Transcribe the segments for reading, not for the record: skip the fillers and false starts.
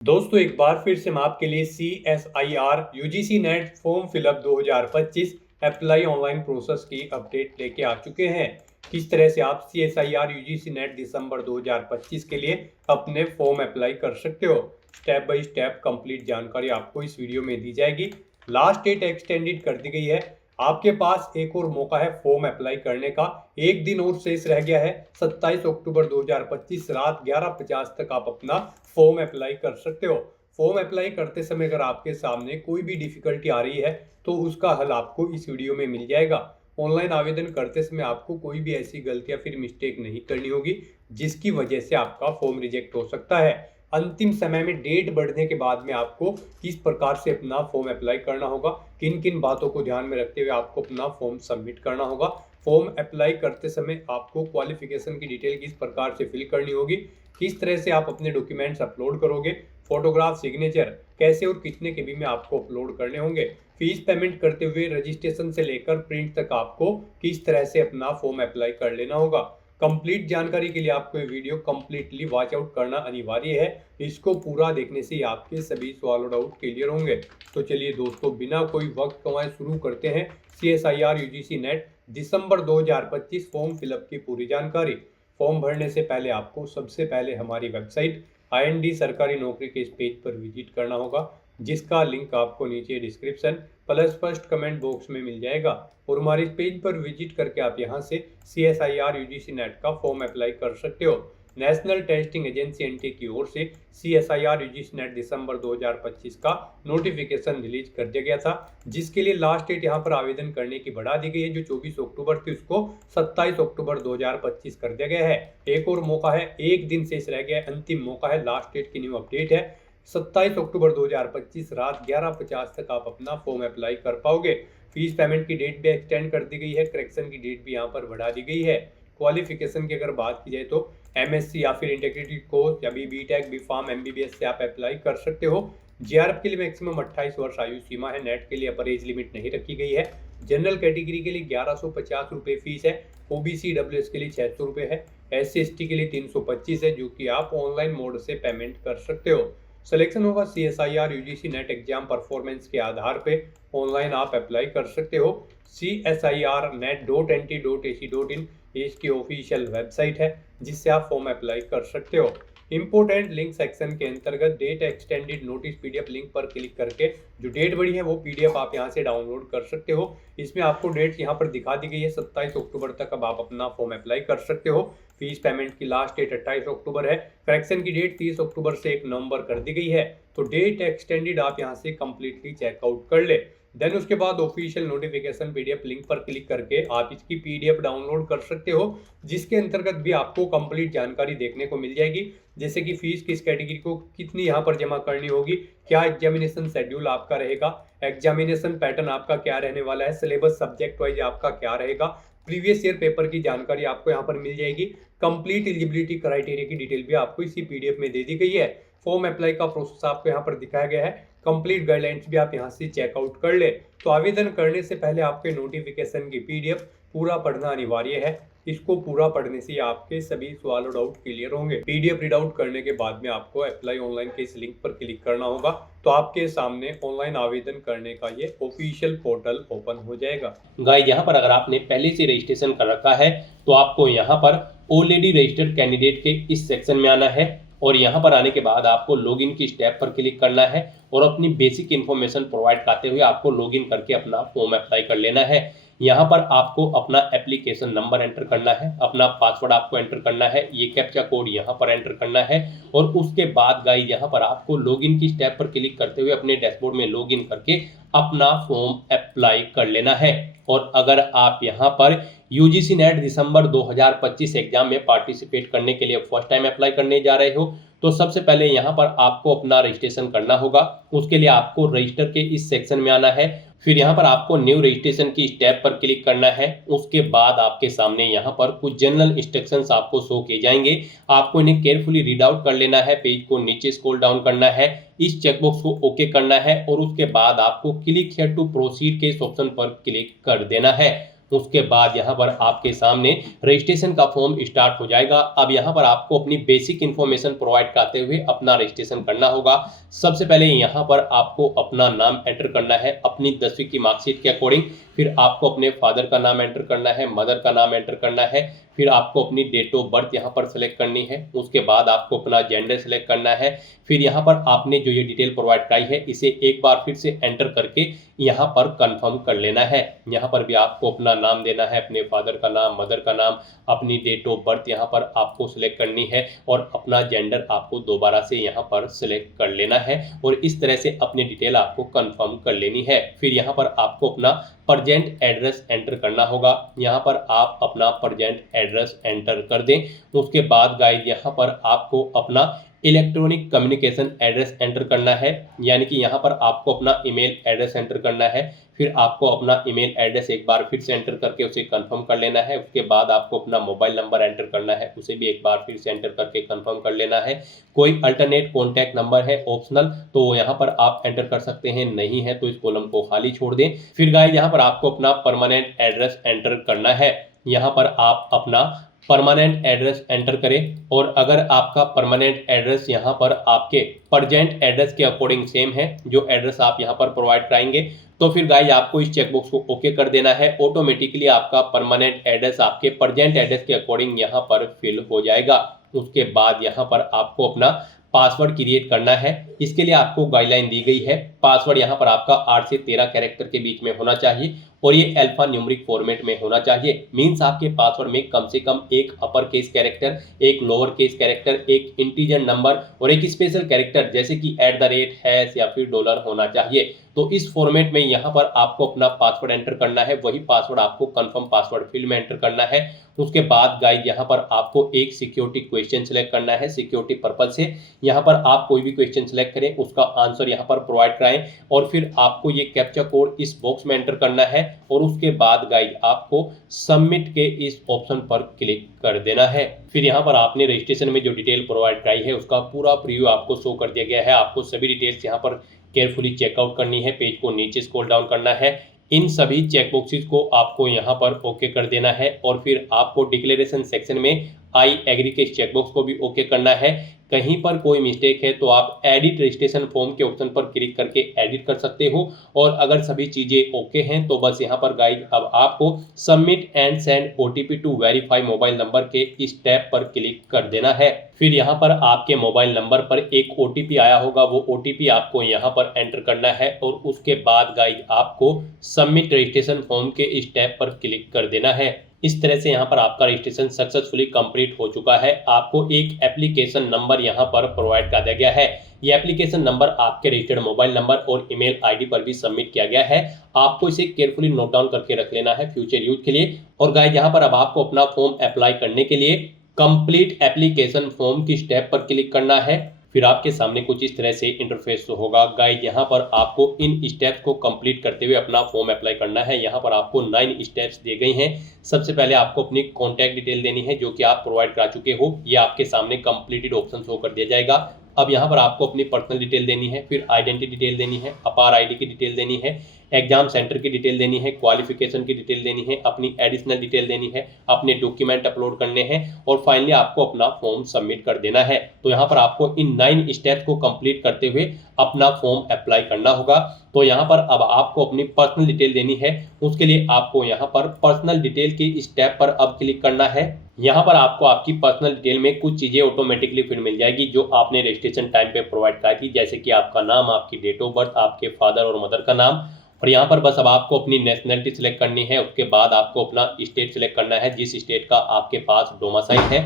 दोस्तों एक बार फिर से हम आपके लिए CSIR UGC net form fill up 2025 apply online process की अपडेट लेके आ चुके हैं। किस तरह से आप CSIR UGC नेट दिसंबर 2025 के लिए अपने फॉर्म अप्लाई कर सकते हो, स्टेप बाय स्टेप कंप्लीट जानकारी आपको इस वीडियो में दी जाएगी। लास्ट डेट एक्सटेंडेड कर दी गई है। आपके पास एक और मौका है फॉर्म अप्लाई करने का। एक दिन और शेष रह गया है। 27 अक्टूबर 2025 रात 11:50 तक आप अपना फॉर्म अप्लाई कर सकते हो। फॉर्म अप्लाई करते समय अगर आपके सामने कोई भी डिफिकल्टी आ रही है तो उसका हल आपको इस वीडियो में मिल जाएगा। ऑनलाइन आवेदन करते समय आपको कोई भी ऐसी गलती या फिर मिस्टेक नहीं करनी होगी जिसकी वजह से आपका फॉर्म रिजेक्ट हो सकता है। अंतिम समय में डेट बढ़ने के बाद में आपको किस प्रकार से अपना फॉर्म अप्लाई करना होगा, किन किन बातों को ध्यान में रखते हुए आपको अपना फॉर्म सबमिट करना होगा। फॉर्म अप्लाई करते समय आपको क्वालिफिकेशन की डिटेल किस प्रकार से फिल करनी होगी, किस तरह से आप अपने डॉक्यूमेंट्स अपलोड करोगे, फोटोग्राफ सिग्नेचर कैसे और कितने केबी में आपको अपलोड करने होंगे, फीस पेमेंट करते हुए रजिस्ट्रेशन से लेकर प्रिंट तक आपको किस तरह से अपना फॉर्म अप्लाई कर लेना होगा। कंप्लीट जानकारी के लिए आपको ये वीडियो कंप्लीटली वॉच आउट करना अनिवार्य है। इसको पूरा देखने से आपके सभी सवाल और डाउट क्लियर होंगे। तो चलिए दोस्तों, बिना कोई वक्त गंवाए शुरू करते हैं CSIR UGC नेट दिसंबर 2025 फॉर्म फिलअप की पूरी जानकारी। फॉर्म भरने से पहले आपको सबसे पहले हमारी वेबसाइट IND सरकारी नौकरी के इस पेज पर विजिट करना होगा, जिसका लिंक आपको नीचे description plus first comment box में मिल जाएगा। और हमारे इस पेज पर विजिट करके आप यहां से CSIR UGC नेट का फॉर्म अप्लाई कर सकते हो। नेशनल टेस्टिंग एजेंसी NTA की ओर से CSIR UGC नेट दिसंबर 2025 का नोटिफिकेशन रिलीज कर दिया गया था, जिसके लिए लास्ट डेट यहां पर आवेदन करने की बढ़ा दी गई है। जो 24 अक्टूबर थी उसको 27 अक्टूबर 2025 कर दिया गया है। एक और मौका है, एक दिन शेष रह गया है, अंतिम मौका है। लास्ट डेट की न्यू अपडेट है 27 अक्टूबर 2025 रात 11:50 तक आप अपना फॉर्म अप्लाई कर पाओगे। फीस पेमेंट की डेट भी एक्सटेंड कर दी गई है, करेक्शन की डेट भी यहाँ पर बढ़ा दी गई है। क्वालिफिकेशन की अगर बात की जाए तो MSc या फिर इंटीग्रेटेड कोर्स या BTech B.Pharm MBBS से आप अप्लाई कर सकते हो। JRF के लिए मैक्सिमम 28 वर्ष आयु सीमा है। नेट के लिए अपर एज लिमिट नहीं रखी गई है। जनरल कैटेगरी के लिए 1150 रुपये फीस है। OBC WS के लिए 600 रुपये है। SC/ST के लिए 325 है, जो कि आप ऑनलाइन मोड से पेमेंट कर सकते हो। सिलेक्शन होगा CSIR UGC net exam performance के आधार पे। ऑनलाइन आप अप्लाई कर सकते हो। CSIRnet.NT.ac.in इसकी ऑफिशियल वेबसाइट है, जिससे आप फॉर्म अप्लाई कर सकते हो। इंपोर्टेंट लिंक सेक्शन के अंतर्गत date extended notice PDF link पर क्लिक करके जो डेट बढ़ी है वो PDF आप यहां से डाउनलोड कर सकते हो। इसमें आपको डेट यहां पर दिखा दी गई है 27 अक्टूबर तक अब आप अपना फॉर्म अप्लाई कर सकते हो। फीस पेमेंट की लास्ट डेट 28 अक्टूबर है। करेक्शन की डेट 30 अक्टूबर से 1 नवंबर कर दी गई है। तो डेट एक्सटेंडेड आप यहां से कंप्लीटली चेकआउट कर ले। देन उसके बाद ऑफिशियल नोटिफिकेशन PDF लिंक पर क्लिक करके आप इसकी PDF डाउनलोड कर सकते हो, जिसके अंतर्गत भी आपको कंप्लीट जानकारी देखने को मिल जाएगी, जैसे कि फीस किस कैटेगरी को कितनी यहाँ पर जमा करनी होगी, क्या एग्जामिनेशन शेड्यूल आपका रहेगा, एग्जामिनेशन पैटर्न आपका क्या रहने वाला है, सिलेबस सब्जेक्ट वाइज आपका क्या रहेगा, प्रीवियस ईयर पेपर की जानकारी आपको यहाँ पर मिल जाएगी। कंप्लीट एलिजिबिलिटी क्राइटेरिया की डिटेल भी आपको इसी PDF में दे दी गई है। फॉर्म अप्लाई का प्रोसेस आपको यहाँ पर दिखाया गया है। कंप्लीट गाइडलाइंस भी आप यहाँ से चेकआउट कर ले। तो आवेदन करने से पहले आपके नोटिफिकेशन की PDF पूरा पढ़ना अनिवार्य है। इसको पूरा पढ़ने से आपके सभी सवाल और डाउट क्लियर होंगे। PDF रीड आउट करने के बाद में आपको अप्लाई ऑनलाइन के इस लिंक पर क्लिक करना होगा, तो आपके सामने ऑनलाइन आवेदन करने का ये ऑफिशियल पोर्टल ओपन हो जाएगा। गाइस, यहाँ पर अगर आपने पहले से रजिस्ट्रेशन कर रखा है तो आपको यहाँ पर ऑलरेडी रजिस्टर्ड कैंडिडेट के इस सेक्शन में आना है और यहाँ पर आने के बाद आपको लॉगिन की स्टेप पर क्लिक करना है और अपनी बेसिक इन्फॉर्मेशन प्रोवाइड करते हुए आपको लॉगिन करके अपना फॉर्म अप्लाई कर लेना है। यहाँ पर आपको अपना एप्लीकेशन नंबर एंटर करना है, अपना पासवर्ड आपको एंटर करना है, ये कैप्चा कोड यहाँ पर एंटर करना है और उसके बाद गाइस यहाँ पर आपको लॉगिन की स्टेप पर क्लिक करते हुए अपने डैशबोर्ड में लॉगिन करके अपना फॉर्म अप्लाई कर लेना है। और अगर आप यहाँ पर UGC नेट दिसंबर 2025 एग्जाम में पार्टिसिपेट करने के लिए फर्स्ट टाइम अप्लाई करने जा रहे हो तो सबसे पहले यहाँ पर आपको अपना रजिस्ट्रेशन करना होगा। उसके लिए आपको रजिस्टर के इस सेक्शन में आना है, फिर यहाँ पर आपको न्यू रजिस्ट्रेशन की स्टेप पर क्लिक करना है। उसके बाद आपके सामने यहाँ पर कुछ जनरल इंस्ट्रक्शंस आपको शो किए जाएंगे, आपको इन्हें केयरफुली रीड आउट कर लेना है। पेज को नीचे स्क्रॉल डाउन करना है, इस चेकबॉक्स को ओके करना है और उसके बाद आपको क्लिक हियर टू प्रोसीड के इस ऑप्शन पर क्लिक कर देना है। उसके बाद यहाँ पर आपके सामने रजिस्ट्रेशन का फॉर्म स्टार्ट हो जाएगा। अब यहाँ पर आपको अपनी बेसिक इन्फॉर्मेशन प्रोवाइड करते हुए अपना रजिस्ट्रेशन करना होगा। सबसे पहले यहाँ पर आपको अपना नाम एंटर करना है अपनी 10वीं की मार्कशीट के अकॉर्डिंग। फिर आपको अपने फादर का नाम एंटर करना है, मदर का नाम एंटर करना है। फिर आपको अपनी डेट ऑफ बर्थ यहाँ पर सेलेक्ट करनी है। उसके बाद आपको अपना जेंडर सेलेक्ट करना है। फिर यहाँ पर आपने जो ये डिटेल प्रोवाइड कराई है इसे एक बार फिर से एंटर करके यहाँ पर कंफर्म कर लेना है। यहाँ पर भी आपको अपना नाम देना है, अपने फादर का नाम, मदर का नाम, अपनी डेट ऑफ बर्थ यहाँ पर आपको सिलेक्ट करनी है और अपना जेंडर आपको दोबारा से यहाँ पर सिलेक्ट कर लेना है और इस तरह से अपनी डिटेल आपको कंफर्म कर लेनी है। फिर यहाँ पर आपको अपना प्रेजेंट एड्रेस एंटर करना होगा। यहाँ पर आप अपना प्रेजेंट एड्रेस एंटर कर दें। उसके बाद गाइस यहाँ पर आपको अपना इलेक्ट्रॉनिक कम्युनिकेशन एड्रेस एंटर करना है, यानी कि यहाँ पर आपको अपना ईमेल एड्रेस एंटर करना है। फिर आपको अपना ईमेल एड्रेस एक बार फिर से एंटर करके उसे कंफर्म कर लेना है। उसके बाद आपको अपना मोबाइल नंबर एंटर करना है, उसे भी एक बार फिर से एंटर करके कंफर्म कर लेना है। कोई अल्टरनेट कॉन्टैक्ट नंबर है ऑप्शनल तो यहाँ पर आप एंटर कर सकते हैं, नहीं है तो इस कॉलम को खाली छोड़ दें। फिर गाइस यहाँ पर आपको अपना परमानेंट एड्रेस एंटर करना है। यहाँ पर आप अपना परमानेंट एड्रेस एंटर करें और अगर आपका परमानेंट एड्रेस यहाँ पर आपके प्रेजेंट एड्रेस के अकॉर्डिंग सेम है जो एड्रेस आप यहाँ पर प्रोवाइड कराएंगे तो फिर गाइस आपको इस चेकबॉक्स को ओके कर देना है। ऑटोमेटिकली आपका परमानेंट एड्रेस आपके प्रेजेंट एड्रेस के अकॉर्डिंग यहाँ पर फिल हो जाएगा। उसके बाद यहाँ पर आपको अपना पासवर्ड क्रिएट करना है। इसके लिए आपको गाइडलाइन दी गई है। पासवर्ड यहाँ पर आपका 8 से 13 कैरेक्टर के बीच में होना चाहिए और ये अल्फा न्यूमेरिक फॉर्मेट में होना चाहिए। मींस आपके पासवर्ड में कम से कम एक अपर केस कैरेक्टर, एक लोअर केस कैरेक्टर, एक इंटीजर नंबर और एक स्पेशल कैरेक्टर जैसे कि @ या फिर डॉलर होना चाहिए। तो इस फॉर्मेट में यहाँ पर आपको अपना पासवर्ड एंटर करना है। वही पासवर्ड आपको कंफर्म पासवर्ड फील्ड में एंटर करना है। उसके बाद गाइस यहाँ पर आपको एक सिक्योरिटी क्वेश्चन सेलेक्ट करना है। सिक्योरिटी पर्पज से यहाँ पर आप कोई भी क्वेश्चन सेलेक्ट करें, उसका आंसर यहाँ पर प्रोवाइड कराएं और फिर आपको ये कैप्चा कोड इस बॉक्स में एंटर करना है और उसके बाद गाइस आपको सबमिट के इस ऑप्शन पर क्लिक कर देना है। फिर यहाँ पर आपने रजिस्ट्रेशन में जो डिटेल प्रोवाइड कराई है उसका पूरा प्रीव्यू आपको शो कर दिया गया है। आपको सभी डिटेल्स यहाँ पर केयरफुली चेकआउट करनी है। पेज को नीचे स्क्रॉल डाउन करना है। इन सभी चेकबॉक्सेस को आपको यहाँ पर ओके कर देना है और फिर आपको डिक्लेरेशन सेक्शन में आई एग्री के चेकबॉक्स को भी ओके करना है। कहीं पर कोई मिस्टेक है तो आप एडिट रजिस्ट्रेशन फॉर्म के ऑप्शन पर क्लिक करके एडिट कर सकते हो और अगर सभी चीज़ें ओके हैं तो बस यहाँ पर गाइस अब आपको submit and send OTP to verify mobile number के इस टैब पर क्लिक कर देना है। फिर यहाँ पर आपके मोबाइल नंबर पर एक OTP आया होगा, वो OTP आपको यहाँ पर एंटर करना है और उसके बाद गाइस आपको सबमिट रजिस्ट्रेशन फॉर्म के इस टैब पर क्लिक कर देना है। इस तरह से यहाँ पर आपका रजिस्ट्रेशन सक्सेसफुली कंप्लीट हो चुका है। आपको एक एप्लीकेशन नंबर यहाँ पर प्रोवाइड कर दिया गया है। ये एप्लीकेशन नंबर आपके रजिस्टर्ड मोबाइल नंबर और ईमेल आईडी पर भी सबमिट किया गया है। आपको इसे केयरफुली नोट डाउन करके रख लेना है फ्यूचर यूज के लिए। और गाइस यहाँ पर अब आपको अपना फॉर्म अप्लाई करने के लिए कंप्लीट एप्लीकेशन फॉर्म की स्टेप पर क्लिक करना है। फिर आपके सामने कुछ इस तरह से इंटरफेस होगा। गाइस यहाँ पर आपको इन स्टेप्स को कंप्लीट करते हुए अपना फॉर्म अप्लाई करना है। यहाँ पर आपको 9 स्टेप्स दिए गए हैं। सबसे पहले आपको अपनी कॉन्टैक्ट डिटेल देनी है जो कि आप प्रोवाइड करा चुके हो। ये आपके सामने कंप्लीटेड ऑप्शन शो कर दिया जाएगा। अब यहाँ पर आपको अपनी पर्सनल डिटेल देनी है, फिर आइडेंटिटी डिटेल देनी है, अपार आईडी की डिटेल देनी है, एग्जाम सेंटर की डिटेल देनी है, क्वालिफिकेशन की डिटेल देनी है, अपनी एडिशनल डिटेल देनी है, अपने डॉक्यूमेंट अपलोड करने हैं और फाइनली आपको अपना फॉर्म सबमिट कर देना है। तो यहाँ पर आपको इन 9 स्टेप्स को कंप्लीट करते हुए अपना फॉर्म अप्लाई करना होगा। तो यहाँ पर अब आपको अपनी पर्सनल डिटेल देनी है। उसके लिए आपको यहाँ पर पर्सनल डिटेल की स्टेप पर अब क्लिक करना है। यहाँ पर आपको आपकी पर्सनल डिटेल में कुछ चीज़ें ऑटोमेटिकली फिर मिल जाएगी जो आपने रजिस्ट्रेशन टाइम पे प्रोवाइड कराई थी, जैसे कि आपका नाम, आपकी डेट ऑफ बर्थ, आपके फादर और मदर का नाम। और यहाँ पर बस अब आपको अपनी नेशनलिटी सिलेक्ट करनी है। उसके बाद आपको अपना स्टेट सिलेक्ट करना है, जिस स्टेट का आपके पास डोमिसाइल है।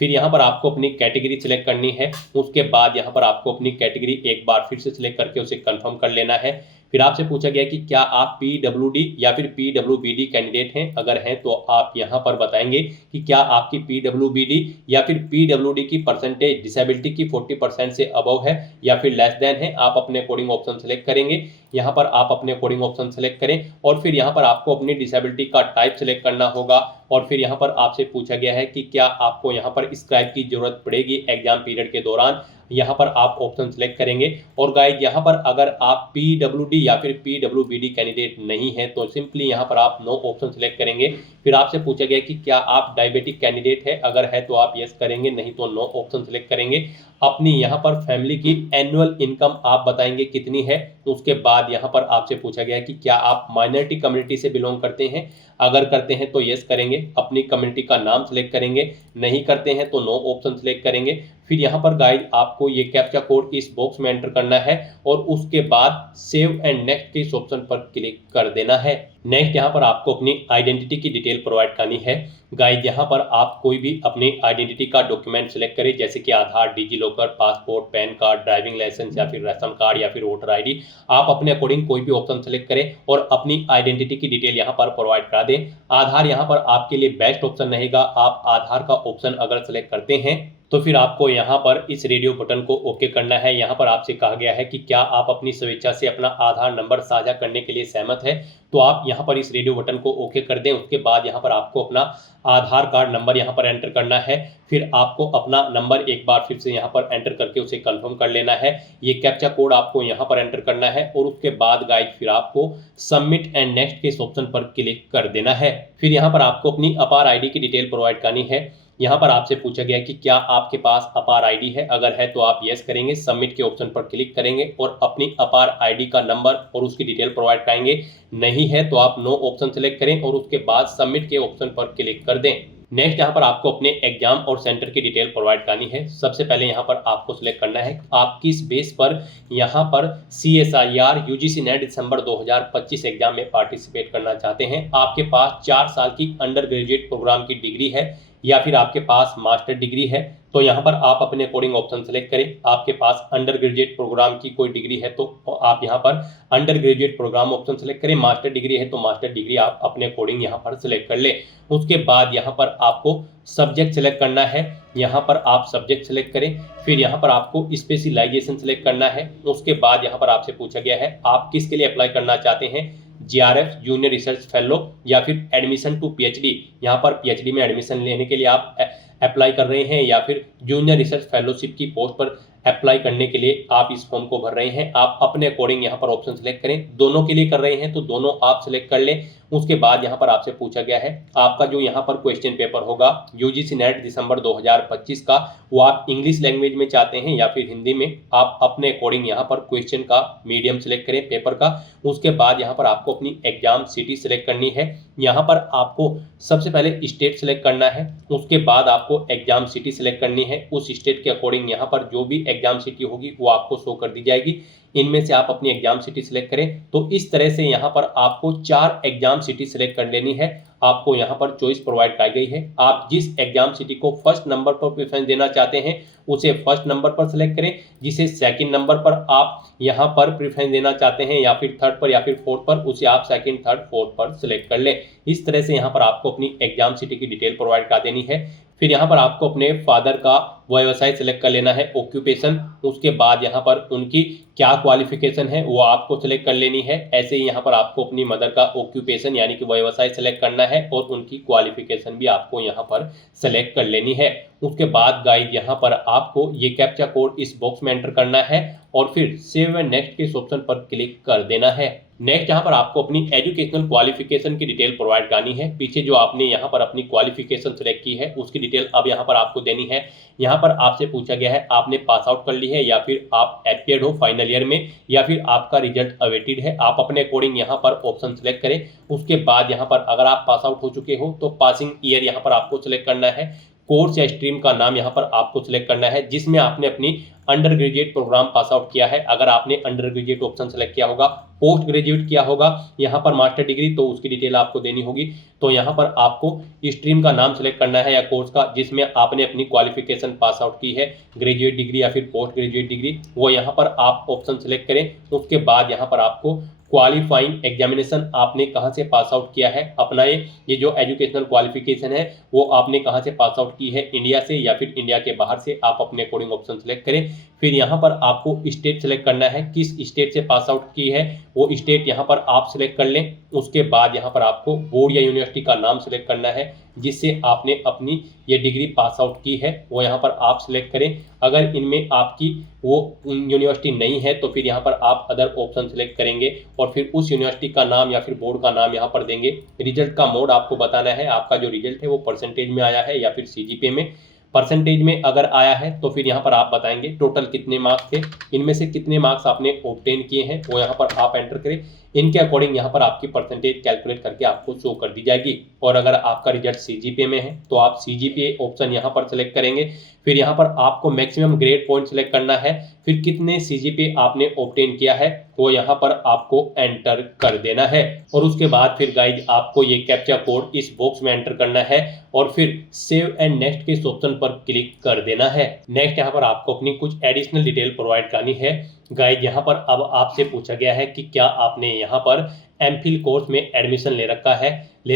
फिर यहाँ पर आपको अपनी कैटेगरी सिलेक्ट करनी है। उसके बाद यहाँ पर आपको अपनी कैटेगरी एक बार फिर से सिलेक्ट करके उसे कंफर्म कर लेना है। फिर आपसे पूछा गया कि क्या आप PWD या फिर PWBD कैंडिडेट हैं। अगर हैं तो आप यहाँ पर बताएंगे कि क्या आपकी PWBD या फिर PWD की परसेंटेज डिसेबिलिटी की 40% से अबव है या फिर लेस देन है। आप अपने अकॉर्डिंग ऑप्शन सेलेक्ट करेंगे। यहाँ पर आप अपने अकॉर्डिंग ऑप्शन सेलेक्ट करें और फिर यहाँ पर आपको अपनी डिसेबिलिटी का टाइप सेलेक्ट करना होगा। और फिर यहाँ पर आपसे पूछा गया है कि क्या आपको यहाँ पर स्क्राइब की जरूरत पड़ेगी एग्जाम पीरियड के दौरान। यहाँ पर आप ऑप्शन सेलेक्ट करेंगे। और गाइज यहाँ पर अगर आप PWD या फिर PWBD कैंडिडेट नहीं है तो सिंपली यहाँ पर आप नो ऑप्शन सेलेक्ट करेंगे। फिर आपसे पूछा गया कि क्या आप डायबिटिक कैंडिडेट है, अगर है तो आप यस करेंगे, नहीं तो नो ऑप्शन सेलेक्ट करेंगे। अपनी यहाँ पर फैमिली की एनुअल इनकम आप बताएंगे कितनी है। उसके बाद यहाँ पर आपसे पूछा गया कि क्या आप माइनॉरिटी कम्युनिटी से बिलोंग करते हैं, अगर करते हैं तो यस करेंगे, अपनी कम्युनिटी का नाम सेलेक्ट करेंगे, नहीं करते हैं तो नो ऑप्शन सेलेक्ट करेंगे। फिर यहाँ पर गाइड आपको ये कैप्चा कोड इस बॉक्स में एंटर करना है और उसके बाद सेव एंड नेक्स्ट के इस ऑप्शन पर क्लिक कर देना है। नेक्स्ट यहाँ पर आपको अपनी आइडेंटिटी की डिटेल प्रोवाइड करनी है। गाइड यहाँ पर आप कोई भी अपनी आइडेंटिटी का डॉक्यूमेंट सेलेक्ट करें, जैसे कि Aadhaar, DigiLocker, passport, pan card, driving licence या फिर राशन कार्ड या फिर वोटर आईडी। आप अपने अकॉर्डिंग कोई भी ऑप्शन सेलेक्ट करें और अपनी आइडेंटिटी की डिटेल यहाँ पर प्रोवाइड करा दें। आधार यहाँ पर आपके लिए बेस्ट ऑप्शन रहेगा। आप आधार का ऑप्शन अगर सेलेक्ट करते हैं तो फिर आपको यहाँ पर इस रेडियो बटन को ओके करना है। यहाँ पर आपसे कहा गया है कि क्या आप अपनी स्वेच्छा से अपना आधार नंबर साझा करने के लिए सहमत है, तो आप यहाँ पर इस रेडियो बटन को ओके कर दें। उसके बाद यहाँ पर आपको अपना आधार कार्ड नंबर यहाँ पर एंटर करना है। फिर आपको अपना नंबर एक बार फिर से यहाँ पर एंटर करके उसे कंफर्म कर लेना है। ये कैप्चा कोड आपको यहाँ पर एंटर करना है और उसके बाद गाइड फिर आपको सबमिट एंड नेक्स्ट के इस ऑप्शन पर क्लिक कर देना है। फिर यहाँ पर आपको अपनी अपार आईडी की डिटेल प्रोवाइड करनी है। यहाँ पर आपसे पूछा गया कि क्या आपके पास अपार आईडी है, अगर है तो आप यस करेंगे, सबमिट के ऑप्शन पर क्लिक करेंगे और अपनी अपार आईडी का नंबर और उसकी डिटेल प्रोवाइड कराएंगे। नहीं है तो आप नो ऑप्शन सेलेक्ट करें और उसके बाद सबमिट के ऑप्शन पर क्लिक कर दें। नेक्स्ट यहाँ पर आपको अपने एग्जाम और सेंटर की डिटेल प्रोवाइड करनी है। सबसे पहले यहाँ पर आपको सिलेक्ट करना है आप किस बेस पर यहाँ पर CSIR UGC नेट दिसंबर 2025 एग्जाम में पार्टिसिपेट करना चाहते हैं। आपके पास 4 साल की अंडर ग्रेजुएट प्रोग्राम की डिग्री है या फिर आपके पास मास्टर डिग्री है, तो यहाँ पर आप अपने अकॉर्डिंग ऑप्शन सेलेक्ट करें। आपके पास अंडर ग्रेजुएट प्रोग्राम की कोई डिग्री है तो आप यहाँ पर under graduate programme option select करें। मास्टर डिग्री है तो मास्टर डिग्री आप अपने अकॉर्डिंग यहाँ पर सेलेक्ट कर लें। उसके बाद यहाँ पर आपको सब्जेक्ट सेलेक्ट करना है। यहाँ पर आप सब्जेक्ट सेलेक्ट करें। फिर यहाँ पर आपको स्पेशलाइजेशन सेलेक्ट करना है। उसके बाद यहाँ पर आपसे पूछा गया है आप किसके लिए अप्लाई करना चाहते हैं, GRF जूनियर रिसर्च फेलो या फिर एडमिशन टू PhD। यहाँ पर PhD में एडमिशन लेने के लिए आप अप्लाई कर रहे हैं या फिर जूनियर रिसर्च फेलोशिप की पोस्ट पर अप्लाई करने के लिए आप इस फॉर्म को भर रहे हैं। आप अपने अकॉर्डिंग यहाँ पर ऑप्शन सेलेक्ट करें। दोनों के लिए कर रहे हैं तो दोनों आप सेलेक्ट कर लें। उसके बाद यहाँ पर आपसे पूछा गया है आपका जो यहाँ पर क्वेश्चन पेपर होगा UGC नेट दिसंबर 2025 का, वो आप इंग्लिश लैंग्वेज में चाहते हैं या फिर हिंदी में। आप अपने अकॉर्डिंग यहाँ पर क्वेश्चन का मीडियम सेलेक्ट करें पेपर का। उसके बाद यहाँ पर आपको अपनी एग्जाम सिटी सेलेक्ट करनी है। यहाँ पर आपको सबसे पहले स्टेट सेलेक्ट करना है। उसके बाद आपको एग्जाम सिटी सेलेक्ट करनी है। उस स्टेट के अकॉर्डिंग यहाँ पर जो भी एग्जाम सिटी होगी वो आपको शो कर दी जाएगी। इनमें से आप अपनी एग्जाम सिटी सेलेक्ट करें। तो इस तरह से यहाँ पर आपको 4 एग्जाम सिटी सेलेक्ट कर लेनी है। आपको यहाँ पर चॉइस प्रोवाइड की गई है। आप जिस एग्जाम सिटी को फर्स्ट नंबर पर प्रेफरेंस देना चाहते हैं उसे फर्स्ट नंबर पर सेलेक्ट करें। जिसे सेकंड नंबर पर आप यहाँ पर प्रेफरेंस देना चाहते हैं या फिर थर्ड पर या फिर फोर्थ पर, उसे आप सेकंड, थर्ड, फोर्थ पर सेलेक्ट कर लें। इस तरह से यहाँ पर आपको अपनी एग्जाम सिटी की डिटेल प्रोवाइड कर देनी है। फिर यहाँ पर आपको अपने फादर का व्यवसाय सेलेक्ट कर लेना है, ऑक्यूपेशन। उसके बाद यहाँ पर उनकी क्या क्वालिफिकेशन है वो आपको सेलेक्ट कर लेनी है। ऐसे ही यहाँ पर आपको अपनी मदर का ऑक्यूपेशन यानी कि व्यवसाय सेलेक्ट करना है और उनकी क्वालिफिकेशन भी आपको यहाँ पर सेलेक्ट कर लेनी है। उसके बाद गाइड यहाँ पर आपको ये कैप्चा कोड इस बॉक्स में एंटर करना है और फिर सेव एंड नेक्स्ट के इस ऑप्शन पर क्लिक कर देना है। नेक्स्ट यहाँ पर आपको अपनी एजुकेशनल क्वालिफिकेशन की डिटेल प्रोवाइड करनी है। पीछे जो आपने यहाँ पर अपनी क्वालिफिकेशन सेलेक्ट की है उसकी डिटेल अब यहाँ पर आपको देनी है। यहाँ पर आपसे पूछा गया है आपने पास आउट कर ली है या फिर आप अपीयर्ड हो फाइनल ईयर में या फिर आपका रिजल्ट अवेटेड है। आप अपने अकॉर्डिंग यहाँ पर ऑप्शन सेलेक्ट करें। उसके बाद यहाँ पर अगर आप पास आउट हो चुके हो तो पासिंग ईयर यहाँ पर आपको सेलेक्ट करना है। कोर्स या स्ट्रीम का नाम यहाँ पर आपको सिलेक्ट करना है जिसमें आपने अपनी undergraduate program pass out किया है। अगर आपने अंडर ग्रेजुएट ऑप्शन सेलेक्ट किया होगा, पोस्ट ग्रेजुएट किया होगा यहाँ पर मास्टर डिग्री, तो उसकी डिटेल आपको देनी होगी। तो यहाँ पर आपको स्ट्रीम का नाम सेलेक्ट करना है या कोर्स का जिसमें आपने अपनी क्वालिफिकेशन पास आउट की है, ग्रेजुएट डिग्री या फिर पोस्ट ग्रेजुएट डिग्री, वो यहाँ पर आप ऑप्शन सेलेक्ट करें। उसके बाद यहाँ पर आपको क्वालिफाइंग एग्जामिनेशन आपने कहाँ से पास आउट किया है अपना ये जो एजुकेशनल क्वालिफिकेशन है वो आपने कहाँ से पास आउट की है, इंडिया से या फिर इंडिया के बाहर से, आप अपने अकॉर्डिंग ऑप्शन सेलेक्ट करें। फिर यहाँ पर आपको स्टेट सेलेक्ट करना है, किस स्टेट से पास आउट की है वो स्टेट यहाँ पर आप सेलेक्ट कर लें। उसके बाद यहाँ पर आपको बोर्ड या यूनिवर्सिटी का नाम सेलेक्ट करना है जिससे आपने अपनी ये डिग्री पास आउट की है, वो यहाँ पर आप सेलेक्ट करें। अगर इनमें आपकी वो यूनिवर्सिटी नहीं है तो फिर यहाँ पर आप अदर ऑप्शन सेलेक्ट करेंगे और फिर उस यूनिवर्सिटी का नाम या फिर बोर्ड का नाम यहाँ पर देंगे। रिजल्ट का मोड आपको बताना है, आपका जो रिजल्ट है वो परसेंटेज में आया है या फिर सीजीपीए में। परसेंटेज में अगर आया है तो फिर यहाँ पर आप बताएंगे टोटल कितने मार्क्स थे, इनमें से कितने मार्क्स आपने ऑब्टेन किए हैं वो यहाँ पर आप एंटर करें। इनके अकॉर्डिंग यहाँ पर आपकी परसेंटेज कैलकुलेट करके आपको शो कर दी जाएगी। और अगर आपका रिजल्ट सीजीपीए में है तो आप सीजीपीए ऑप्शन यहाँ पर सेलेक्ट करेंगे। फिर यहाँ पर आपको मैक्सिमम ग्रेड पॉइंट सेलेक्ट करना है, फिर कितने सीजीपीए आपने ऑब्टेन किया है वो यहाँ पर आपको एंटर कर देना है। और उसके बाद फिर गाइज आपको ये कैप्चा कोड इस बॉक्स में एंटर करना है और फिर सेव एंड नेक्स्ट के इस ऑप्शन पर क्लिक कर देना है। नेक्स्ट यहाँ पर आपको अपनी कुछ एडिशनल डिटेल प्रोवाइड करनी है। गाइज यहाँ पर अब आपसे पूछा गया है कि क्या आपने यहाँ पर एमफिल कोर्स में एडमिशन ले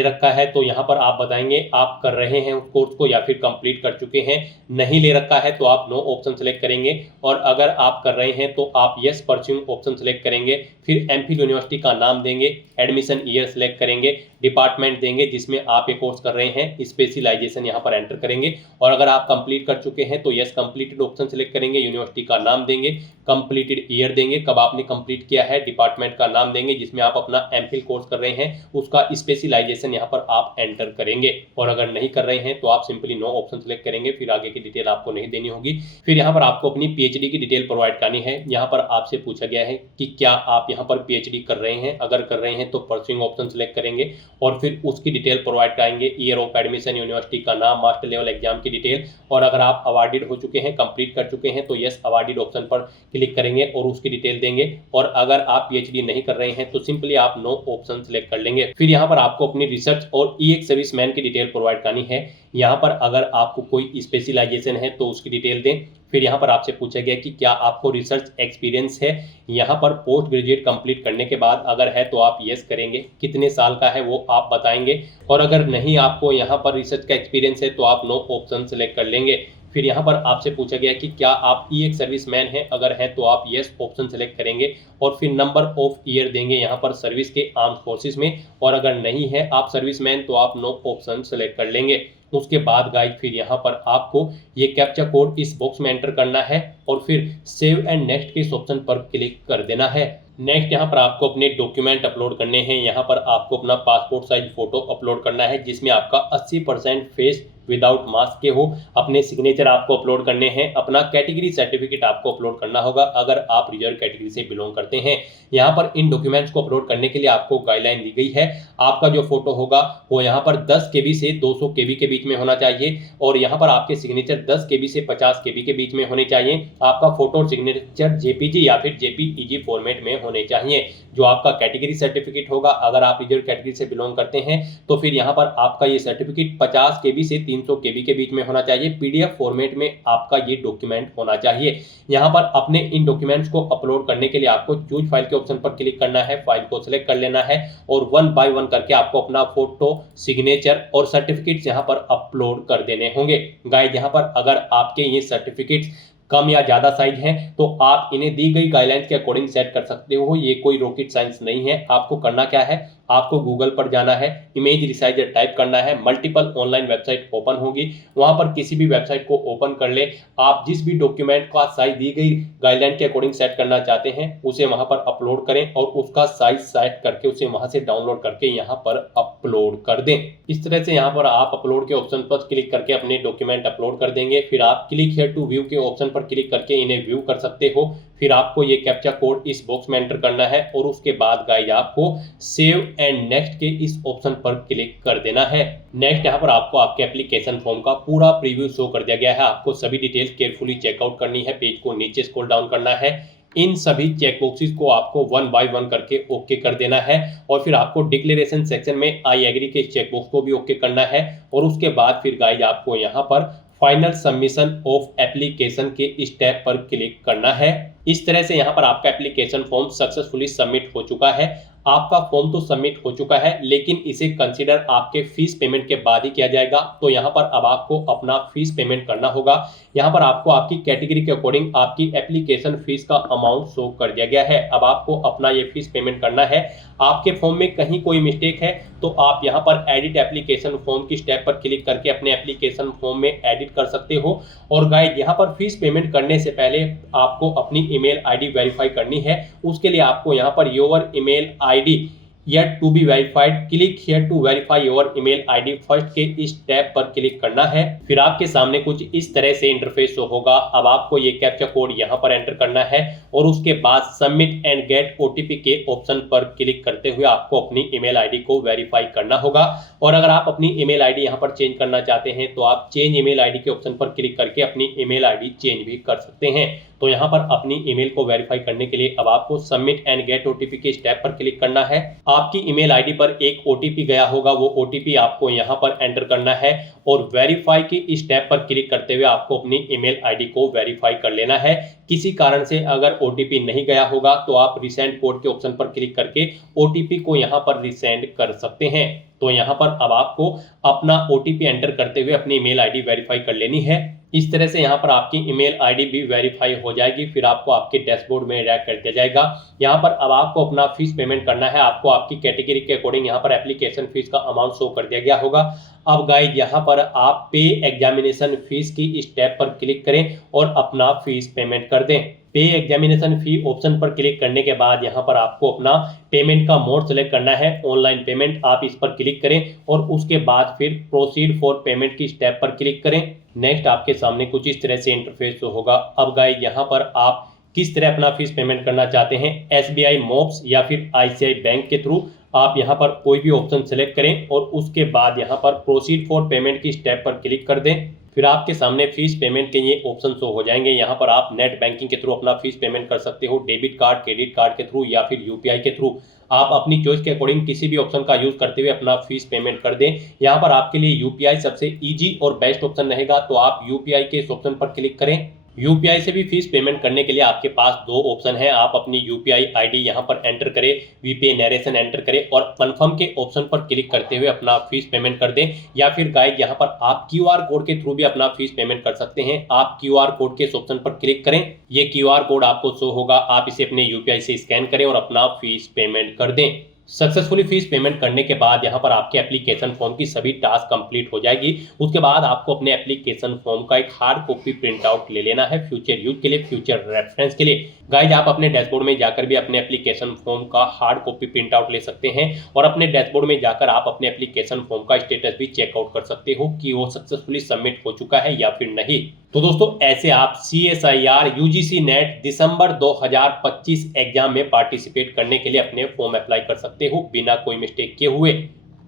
रखा है तो यहाँ पर आप बताएंगे आप कर रहे हैं उस कोर्स को या फिर कंप्लीट कर चुके हैं। नहीं ले रखा है तो आप नो ऑप्शन सेलेक्ट करेंगे और अगर आप कर रहे हैं तो आप यस परस्यूइंग ऑप्शन सेलेक्ट करेंगे। फिर एमफिल यूनिवर्सिटी का नाम देंगे, एडमिशन ईयर सेलेक्ट करेंगे, डिपार्टमेंट देंगे जिसमें आप ये कोर्स कर रहे हैं, स्पेशलाइजेशन यहाँ पर एंटर करेंगे और अगर आप कंप्लीट कर चुके हैं तो यस कंप्लीटेड ऑप्शन सेलेक्ट करेंगे, यूनिवर्सिटी का नाम देंगे, कंप्लीटेड ईयर देंगे कब आपने कंप्लीट किया है, डिपार्टमेंट का नाम देंगे जिसमें आप अपना एमफिल कोर्स कर रहे हैं उसका स्पेशलाइजेशन यहाँ पर आप एंटर करेंगे। और अगर नहीं कर रहे हैं तो आप सिंपली नो ऑप्शन सेलेक्ट करेंगे, फिर आगे की डिटेल आपको नहीं देनी होगी। फिर यहाँ पर आपको अपनी पीएचडी की डिटेल प्रोवाइड करनी है। यहाँ पर आपसे पूछा गया है कि क्या आप यहाँ पर पीएचडी कर रहे हैं, अगर कर रहे हैं तो परस्यूइंग ऑप्शन सेलेक्ट करेंगे और फिर उसकी डिटेल प्रोवाइड कराएंगे, ईयर ऑफ एडमिशन, यूनिवर्सिटी का नाम, मास्टर लेवल एग्जाम की डिटेल। और अगर आप अवार्डेड हो चुके हैं, कंप्लीट कर चुके हैं तो यस अवार्डेड ऑप्शन पर क्लिक करेंगे और उसकी डिटेल देंगे। और अगर आप पीएचडी नहीं कर रहे हैं तो सिंपली आप नो ऑप्शन सेलेक्ट कर लेंगे। फिर यहाँ पर आपको अपनी रिसर्च और ईएक्स सर्विसमैन की डिटेल प्रोवाइड करनी है। यहाँ पर अगर आपको कोई स्पेशलाइजेशन है तो उसकी डिटेल दें। फिर यहाँ पर आपसे पूछा गया कि क्या आपको रिसर्च एक्सपीरियंस है। यहाँ पर पोस्ट ग्रेजुएट कंप्लीट करने के बाद अगर है तो आप यस करेंगे, कितने साल का है वो आप बताएंगे। और अगर नहीं आपको यहाँ पर रिसर्च का एक्सपीरियंस है तो आप नो ऑप्शन सेलेक्ट कर लेंगे। फिर यहाँ पर आपसे पूछा गया कि क्या आप ईएक्स सर्विसमैन हैं, अगर है तो आप यस ऑप्शन सेलेक्ट करेंगे और फिर नंबर ऑफ ईयर देंगे यहाँ पर सर्विस के आर्म्ड फोर्सेस में। और अगर नहीं है आप सर्विसमैन तो आप नो ऑप्शन सेलेक्ट कर लेंगे। उसके बाद गाइड फिर यहाँ पर आपको ये कैप्चा कोड इस बॉक्स में एंटर करना है और फिर सेव एंड नेक्स्ट के इस ऑप्शन पर क्लिक कर देना है। नेक्स्ट यहाँ पर आपको अपने डॉक्यूमेंट अपलोड करने हैं। यहाँ पर आपको अपना पासपोर्ट साइज फोटो अपलोड करना है जिसमें आपका 80% फेस विदाउट मास्क के हो। अपने सिग्नेचर आपको अपलोड करने हैं, अपना कैटेगरी सर्टिफिकेट आपको अपलोड करना होगा अगर आप रिजर्व कैटेगरी से बिलोंग करते हैं। यहाँ पर इन डॉक्यूमेंट्स को अपलोड करने के लिए आपको गाइडलाइन दी गई है। आपका जो फोटो होगा वो यहाँ पर 10 KB से 200 KB के बीच में होना चाहिए और यहाँ पर आपके सिग्नेचर 10 KB से 50 KB के बीच में होने चाहिए। आपका फोटो और सिग्नेचर जेपीजी या फिर जेपीईजी फॉर्मेट में होने चाहिए। जो आपका कैटेगरी सर्टिफिकेट होगा, अगर आप रिजर्व कैटेगरी से बिलोंग करते हैं तो फिर यहाँ पर आपका ये सर्टिफिकेट 50 KB से 300 KB के बीच में होना चाहिए। पीडीएफ फॉर्मेट में आपका ये डॉक्यूमेंट होना चाहिए। यहाँ पर अपने इन डॉक्यूमेंट्स को अपलोड करने के लिए आपको चूज फाइल के ऑप्शन पर क्लिक करना है, फाइल को सिलेक्ट कर लेना है और 1 बाय 1 करके आपको अपना फोटो, सिग्नेचर और सर्टिफिकेट्स यहाँ पर अपलोड कर देने होंगे। गाइस यहाँ पर अगर आपके ये सर्टिफिकेट्स कम या ज़्यादा साइज है तो आप इन्हें दी गई गाइडलाइंस के अकॉर्डिंग सेट कर सकते हो। ये कोई रॉकेट साइंस नहीं है। आपको करना क्या है, आपको गूगल पर जाना है, इमेज रिसाइजर टाइप करना है, मल्टीपल ऑनलाइन वेबसाइट ओपन होगी, वहां पर किसी भी वेबसाइट को ओपन कर ले। आप जिस भी डॉक्यूमेंट का साइज दी गई गाइडलाइन के अकॉर्डिंग सेट करना चाहते हैं उसे वहां पर अपलोड करें और उसका साइज सेट करके उसे वहां से डाउनलोड करके यहाँ पर अपलोड कर दें। इस तरह से यहाँ पर आप अपलोड के ऑप्शन पर क्लिक करके अपने डॉक्यूमेंट अपलोड कर देंगे। फिर आप क्लिक हियर टू व्यू के ऑप्शन पर क्लिक करके इन्हें व्यू कर सकते हो। फिर आपको ये कैप्चा कोड इस बॉक्स में एंटर करना है और उसके बाद गाइस आपको सेव एंड नेक्स्ट के इस ऑप्शन पर क्लिक कर देना है। नेक्स्ट यहाँ पर आपको आपके एप्लीकेशन फॉर्म का पूरा प्रीव्यू शो कर दिया गया है। आपको सभी डिटेल्स केयरफुली चेकआउट करनी है, पेज को नीचे स्क्रॉल डाउन करना है। इन सभी चेक बॉक्सेस को आपको 1 बाय 1 करके ओके कर देना है और फिर आपको डिक्लेरेशन सेक्शन में आई एग्री के चेक बॉक्स को भी ओके करना है और उसके बाद फिर गाइस आपको यहाँ पर फाइनल सबमिशन ऑफ एप्लीकेशन के स्टेप पर क्लिक करना है। इस तरह से यहाँ पर आपका एप्लीकेशन फॉर्म सक्सेसफुली सबमिट हो चुका है। आपका फॉर्म तो सबमिट हो चुका है, लेकिन इसे कंसीडर आपके फीस पेमेंट के बाद ही किया जाएगा। तो यहाँ पर अब आपको अपना फीस पेमेंट करना होगा। यहाँ पर आपको आपकी कैटेगरी के अकॉर्डिंग आपकी एप्लीकेशन फीस का अमाउंट शो कर दिया गया है। अब आपको अपना ये फीस पेमेंट करना है। आपके फॉर्म में कहीं कोई मिस्टेक है तो आप यहाँ पर एडिट एप्लीकेशन फॉर्म की स्टेप पर क्लिक करके अपने एप्लीकेशन फॉर्म में एडिट कर सकते हो। और गाइड, यहाँ पर फीस पेमेंट करने से पहले आपको अपनी ईमेल आईडी वेरीफाई करनी है। उसके लिए आपको यहाँ per your email ID yet to be verified, click here to verify your email ID first के इस टैब पर क्लिक करना है। फिर आपके सामने कुछ इस तरह से इंटरफेस होगा। अब आपको ये कैप्चा कोड यहाँ पर एंटर करना है और उसके बाद सबमिट एंड गेट ओटीपी के ऑप्शन पर क्लिक करते हुए आपको अपनी ईमेल आईडी को वेरीफाई करना होगा। और अगर आप अपनी ईमेल आईडी यहाँ पर चेंज करना चाहते हैं तो आप चेंज ईमेल आईडी के ऑप्शन पर क्लिक करके अपनी ईमेल आईडी चेंज भी कर सकते हैं। तो यहाँ पर अपनी ईमेल को वेरीफाई करने के लिए अब आपको सबमिट एंड गेट ओटीपी के स्टेप पर क्लिक करना है। आपकी ईमेल आईडी पर एक ओटीपी गया होगा, वो ओटीपी आपको यहाँ पर एंटर करना है और वेरीफाई की स्टेप पर क्लिक करते हुए आपको अपनी ईमेल आईडी को वेरीफाई कर लेना है। किसी कारण से अगर ओटीपी नहीं गया होगा तो आप रिसेंड कोड के ऑप्शन पर क्लिक करके ओटीपी को यहाँ पर रिसेंड कर सकते हैं। तो यहाँ पर अब आपको अपना ओटीपी एंटर करते हुए अपनी ईमेल आईडी वेरीफाई कर लेनी है। इस तरह से यहाँ पर आपकी ईमेल आईडी भी वेरीफाई हो जाएगी। फिर आपको आपके डैशबोर्ड में रैक कर दिया जाएगा। यहाँ पर अब आपको अपना फीस पेमेंट करना है। आपको आपकी कैटेगरी के अकॉर्डिंग यहाँ पर एप्लीकेशन फीस का अमाउंट शो कर दिया गया होगा। अब गाइड, यहाँ पर आप पे एग्जामिनेशन फीस की स्टेप पर क्लिक करें और अपना फीस पेमेंट कर दें। पे एग्जामिनेशन फी ऑप्शन पर क्लिक करने के बाद यहाँ पर आपको अपना पेमेंट का मोड सेलेक्ट करना है। ऑनलाइन पेमेंट, आप इस पर क्लिक करें और उसके बाद फिर प्रोसीड फॉर पेमेंट की स्टेप पर क्लिक करें। नेक्स्ट आपके सामने कुछ इस तरह से इंटरफेस होगा। अब गाइड, यहाँ पर आप किस तरह अपना फीस पेमेंट करना चाहते हैं, एसबीआई मोब्स या फिर आईसीआई बैंक के थ्रू, आप यहाँ पर कोई भी ऑप्शन सेलेक्ट करें और उसके बाद यहाँ पर प्रोसीड फॉर पेमेंट की स्टेप पर क्लिक कर दें। फिर आपके सामने फीस पेमेंट के ये ऑप्शन शो हो जाएंगे। यहाँ पर आप नेट बैंकिंग के थ्रू अपना फीस पेमेंट कर सकते हो, डेबिट कार्ड, क्रेडिट कार्ड के थ्रू या फिर यूपीआई के थ्रू। आप अपनी चॉइस के अकॉर्डिंग किसी भी ऑप्शन का यूज करते हुए अपना फीस पेमेंट कर दें। यहाँ पर आपके लिए यूपीआई सबसे इजी और बेस्ट ऑप्शन रहेगा, तो आप यूपीआई के इस ऑप्शन पर क्लिक करें। यूपीआई से भी फीस पेमेंट करने के लिए आपके पास दो ऑप्शन है। आप अपनी यूपीआई आईडी यहाँ पर एंटर करें, वीपीआई नरेशन एंटर करें और कंफर्म के ऑप्शन पर क्लिक करते हुए अपना फीस पेमेंट कर दें। या फिर गाइड, यहाँ पर आप क्यूआर कोड के थ्रू भी अपना फीस पेमेंट कर सकते हैं। आप क्यूआर कोड के ऑप्शन पर क्लिक करें, ये क्यूआर कोड आपको शो होगा, आप इसे अपने यूपीआई से स्कैन करें और अपना फीस पेमेंट कर दें। सक्सेसफुली फीस पेमेंट करने के बाद यहाँ पर आपके एप्लीकेशन फॉर्म की सभी टास्क कंप्लीट हो जाएगी। उसके बाद आपको अपने एप्लीकेशन फॉर्म का एक हार्ड कॉपी प्रिंट आउट ले लेना है फ्यूचर यूज के लिए, फ्यूचर रेफरेंस के लिए। गाइज, आप अपने डैशबोर्ड में जाकर भी अपने एप्लीकेशन फॉर्म का हार्ड कॉपी प्रिंट आउट ले सकते हैं और अपने डैशबोर्ड में जाकर आप अपने एप्लीकेशन फॉर्म का स्टेटस भी चेकआउट कर सकते हो कि वो सक्सेसफुली सबमिट हो चुका है या फिर नहीं। तो दोस्तों, ऐसे आप CSIR UGC नेट दिसंबर 2025 एग्जाम में पार्टिसिपेट करने के लिए अपने फॉर्म अप्लाई कर सकते हो बिना कोई मिस्टेक किए हुए।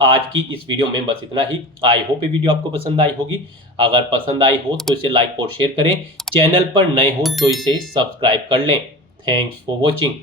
आज की इस वीडियो में बस इतना ही। आई होप ये वीडियो आपको पसंद आई होगी। अगर पसंद आई हो तो इसे लाइक और शेयर करें। चैनल पर नए हो तो इसे सब्सक्राइब कर लें। Thanks for watching.